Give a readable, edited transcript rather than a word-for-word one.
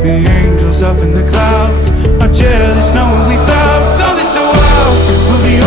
The angels up in the clouds are jealous knowing we found something so wild. We'll be